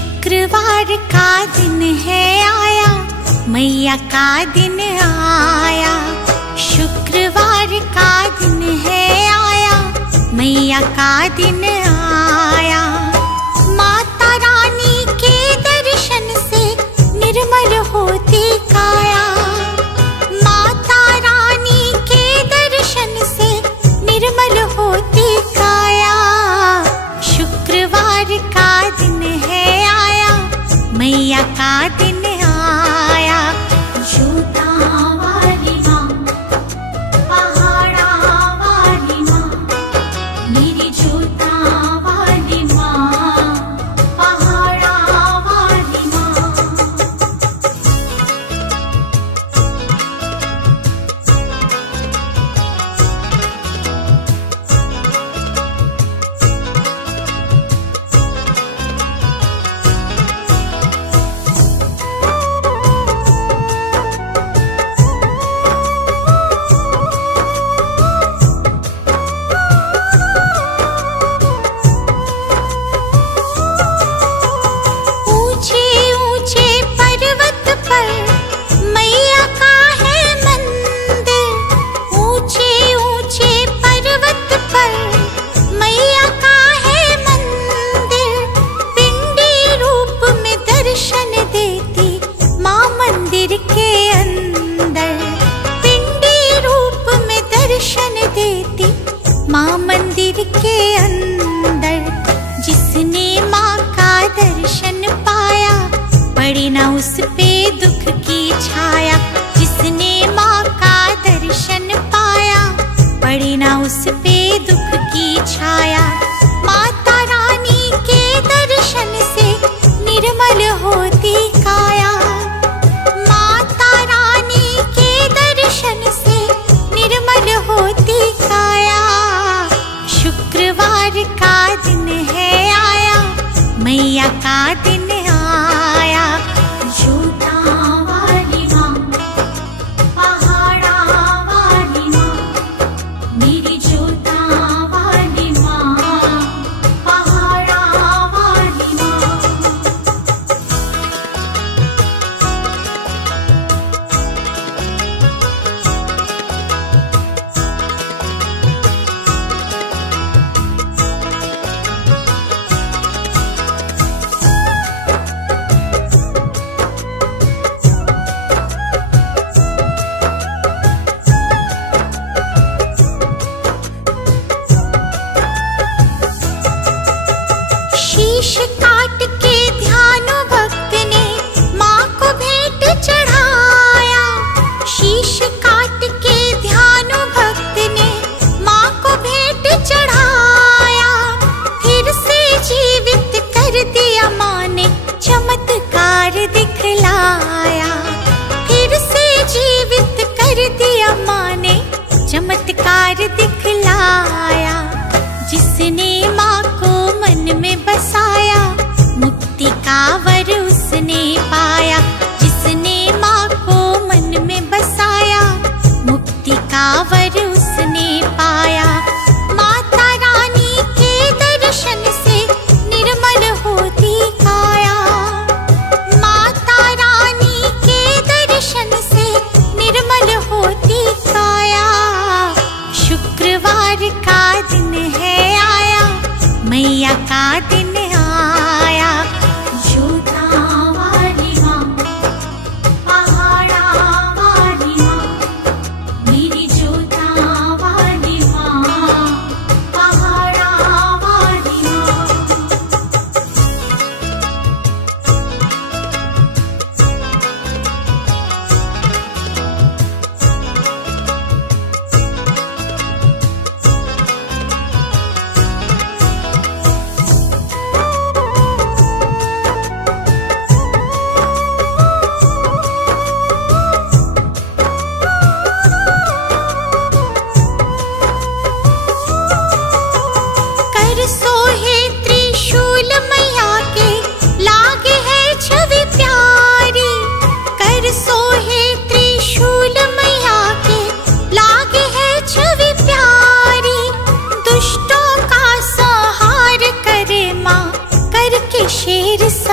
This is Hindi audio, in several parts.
शुक्रवार का दिन है आया, मैया का दिन आया। शुक्रवार का दिन है आया, मैया का दिन आया। माता रानी के दर्शन से निर्मल होती काया। माता रानी के दर्शन से निर्मल होती काया। शुक्रवार का दिन है आया, मैया का दिन आया। जोता वाली माँ, पहाड़ा वाली माँ, मेरी जोता वाली माँ, पहाड़ा वाली माँ। माँ मंदिर के अंदर, जिसने माँ का दर्शन पाया, पड़े ना उस पे दुख की छाया। जिसने माँ का दर्शन पाया, पड़े ना उस पे दुख की छाया। माता रानी के दर्शन से निर्मल होती काया। माता रानी के दर्शन से निर्मल होती काया। शुक्रवार का दिन है आया, मैया का दिन आया। जोता वाली माँ, पहाड़ा वाली माँ, मेरी जोता वाली माँ,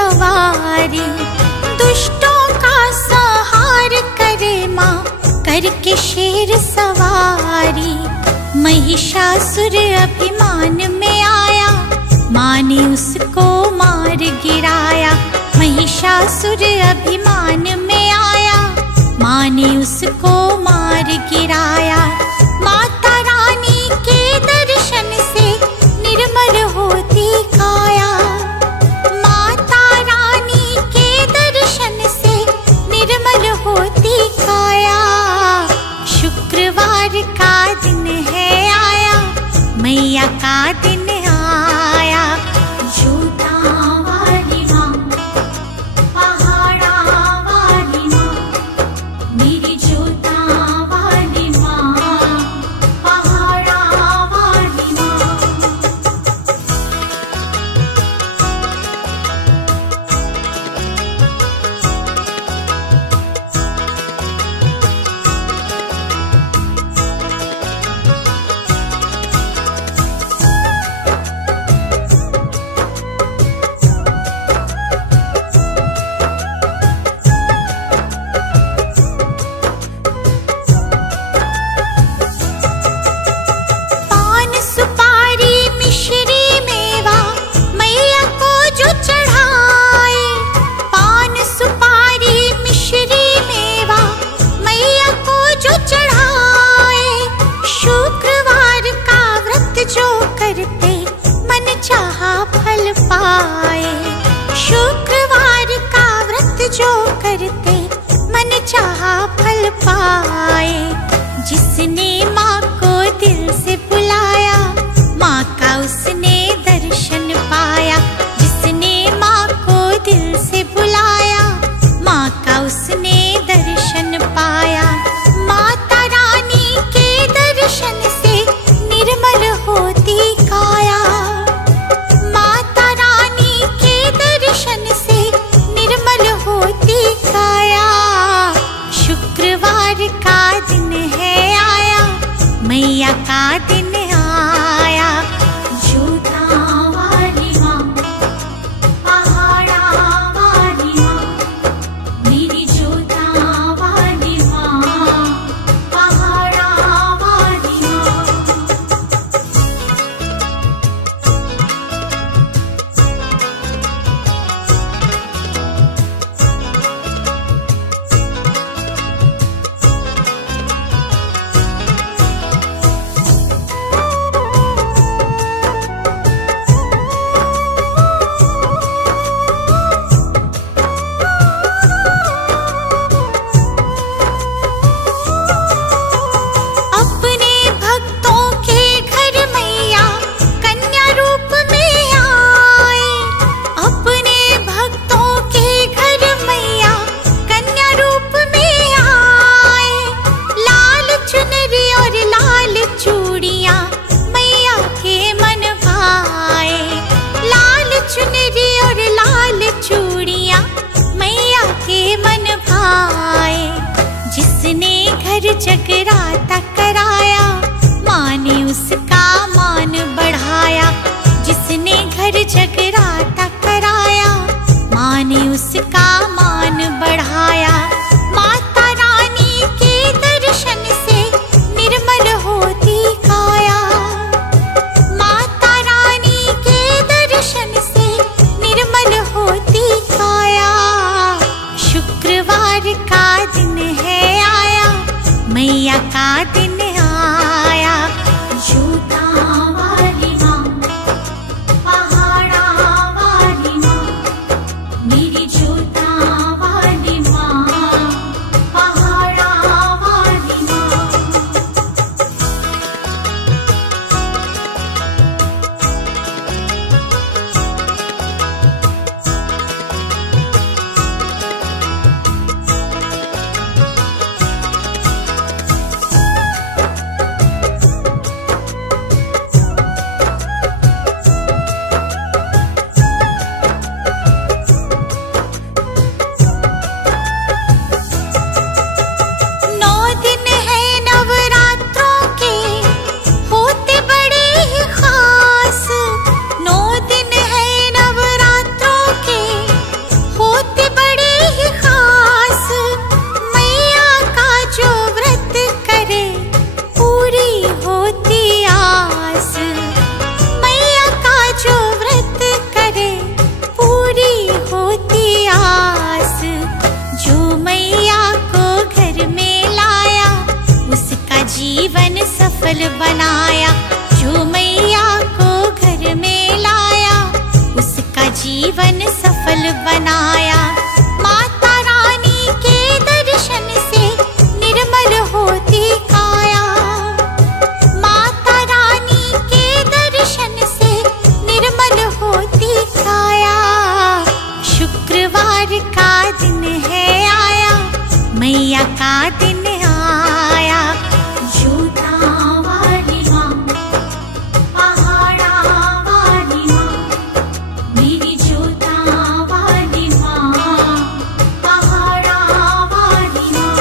सवारी, दुष्टों का संहार करे माँ करके शेर सवारी। महिषासुर अभिमान में आया, माँ ने उसको मार गिराया। महिषासुर अभिमान में आया, माँ ने उसको मार गिराया। माता रानी के दर्शन से निर्मल होती काया, माता रानी के दर्शन से निर्मल होती काया। शुक्रवार का दिन है आया, मैया का दिन आया। झूठा वाली माँ, पहाड़ा वाली माँ, मेरी झूठा वाली माँ, पहाड़ा वाली माँ। पान सुपारी मिश्री मेवा मैया को जो चढ़ाए, पान सुपारी मिश्री मेवा मैया को जो चढ़ाए। शुक्रवार का व्रत जो करते मन चाहा फल पाए, शुक्रवार का व्रत जो करते मन चाहा फल पाए। जिसने माँ को दिल से बुलाया, माँ का उसने दर्शन पाया। जिसने माँ को दिल से बुलाया, माँ का उसने दर्शन पाया। माता रानी के दर्शन से निर्मल होती काया, माता रानी के दर्शन से निर्मल होती काया। शुक्रवार का दिन है आया, मैया का दिन आया। झूठा वाली माँ, पहाड़ा वाली माँ, मेरी झूठा वाली माँ, पहाड़ा वाली माँ। अपने भक्तों के घर मैया कन्या रूप में आए, अपने भक्तों के घर मैया कन्या रूप में आए। लाल चुनरी और लाल चूड़ियाँ मैया के मन भाए, लाल चुनरी और लाल चूड़ियाँ मैया के मन भाए। जिसने घर जगराता कराया, माँ ने उसका मान बढ़ाया। जिसने घर जगराता कराया, माँ ने उसका मान बढ़ाया। माता रानी के दर्शन से निर्मल होती काया, माता रानी के दर्शन से निर्मल होती काया। शुक्रवार का दिन है आया, मैया का दिन आया। झूठा वाली माँ, पहाड़ा वाली माँ, मेरी झूठा निर्मल बनाया। माता रानी के दर्शन से निर्मल होती काया। माता रानी के दर्शन से निर्मल होती काया। शुक्रवार का दिन है आया, मैया का दिन आया। जोता वाली माँ, पहाड़ा वाली माँ, मेरी जोता वाली माँ, पहाड़ा वाली माँ।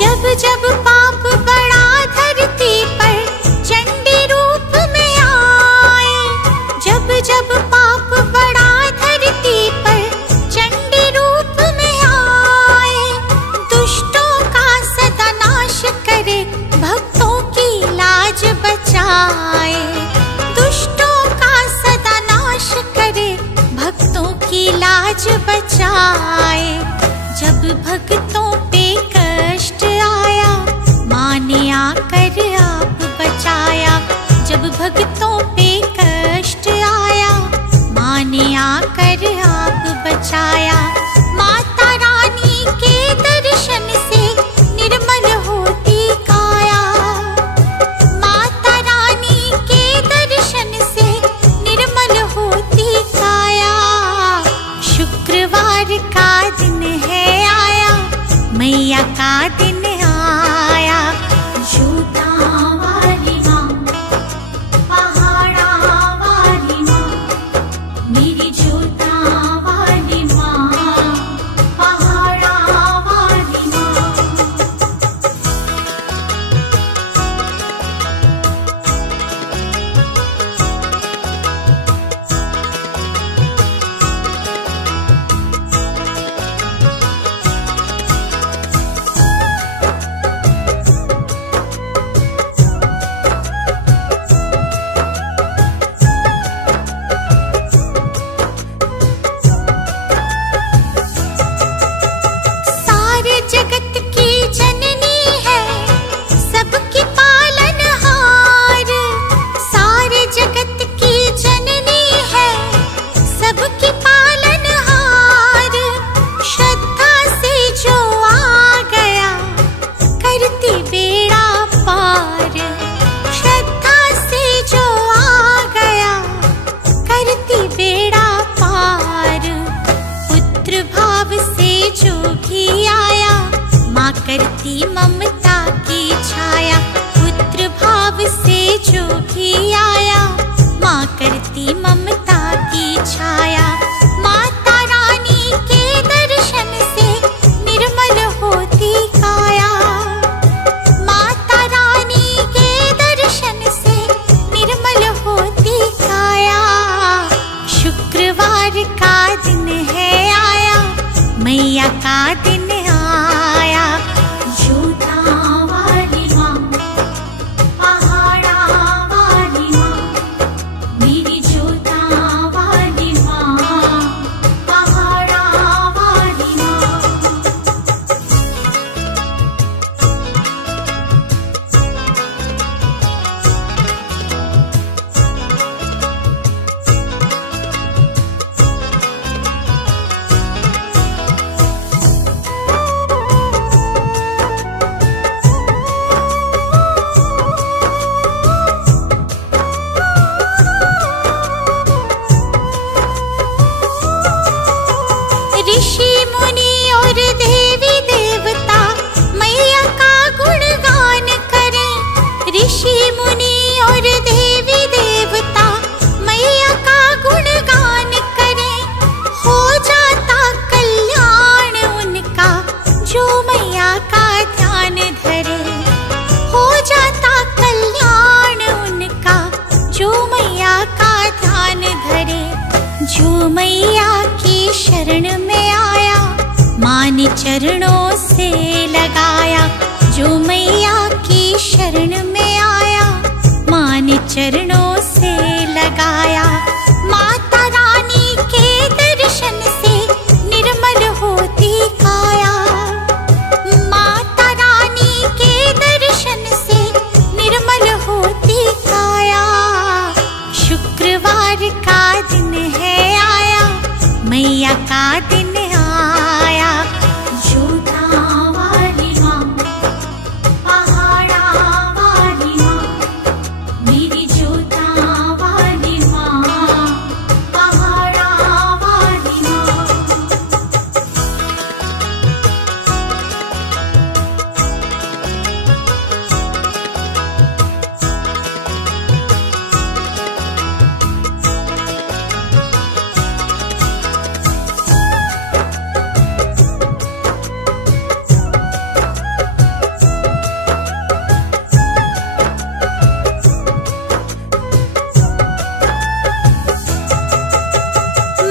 जब जब पाप बड़ा धरती पर चंडी रूप में आए, जब जब पाप बड़ा धरती पर चंडी रूप में आए, दुष्टों का सदा नाश करे, भक्तों की लाज बचाए। दुष्टों का सदा नाश करे, भक्तों की लाज बचाए। जब भक्तों पे कष्ट आया, माँ ने आकर आप बचाया। जब भक्तों पे कष्ट आया, माँ ने आकर आप बचाया। माता रानी के दर्शन से निर्मल होती काया। माता रानी के दर्शन से निर्मल होती काया। शुक्रवार का दिन है आया, मैया का दिन आया। जोता वाली माँ, पहाड़ा वाली माँ, मेरी जोता वाली माँ, पहाड़ा वाली माँ। सारे जगत की जननी है, सबकी पालनहार। सारे जगत की जननी है, सबकी पालनहार। श्रद्धा से जो आ गया, करती बेड़ा पार। श्रद्धा से जो आ गया, करती बेड़ा पार। पुत्र भाव से जो भी आया, माँ करती ममता की छाया। पुत्र भाव से जो भी आया, माँ करती ममता की छाया। माता रानी के दर्शन से निर्मल होती काया। माता रानी के दर्शन से निर्मल होती काया। शुक्रवार का दिन है आया, मैया का दिन आया। जो माँ ने चरणों से लगाया, जो मैया की शरण में आया, माँ ने चरणों से लगाया। माता रानी के दर्शन से निर्मल होती काया, माता रानी के दर्शन से निर्मल होती काया। शुक्रवार का दिन है आया, मैया का दिन आया। जोधा वाली माँ, पहाड़ा वाली माँ, मेरी जोधा वाली माँ, पहाड़ा वाली माँ।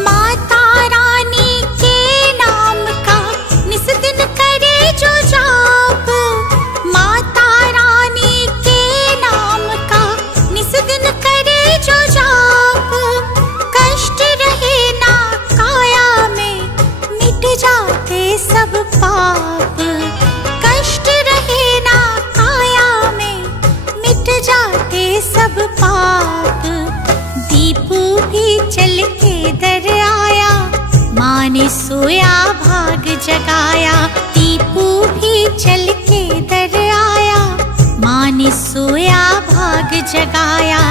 माता रानी के नाम का निस दिन करे जो जाप, माता रानी के नाम का निस दिन करे जो जाप। कष्ट रहे ना काया में, मिट जाते सब पाप। कष्ट रहे ना काया में, मिट जाते सब पाप। दीपू भी चल के दर आया, माँ ने सोया भाग जगाया। दीपू भी चल के दर आया, माँ ने सोया भाग जगाया।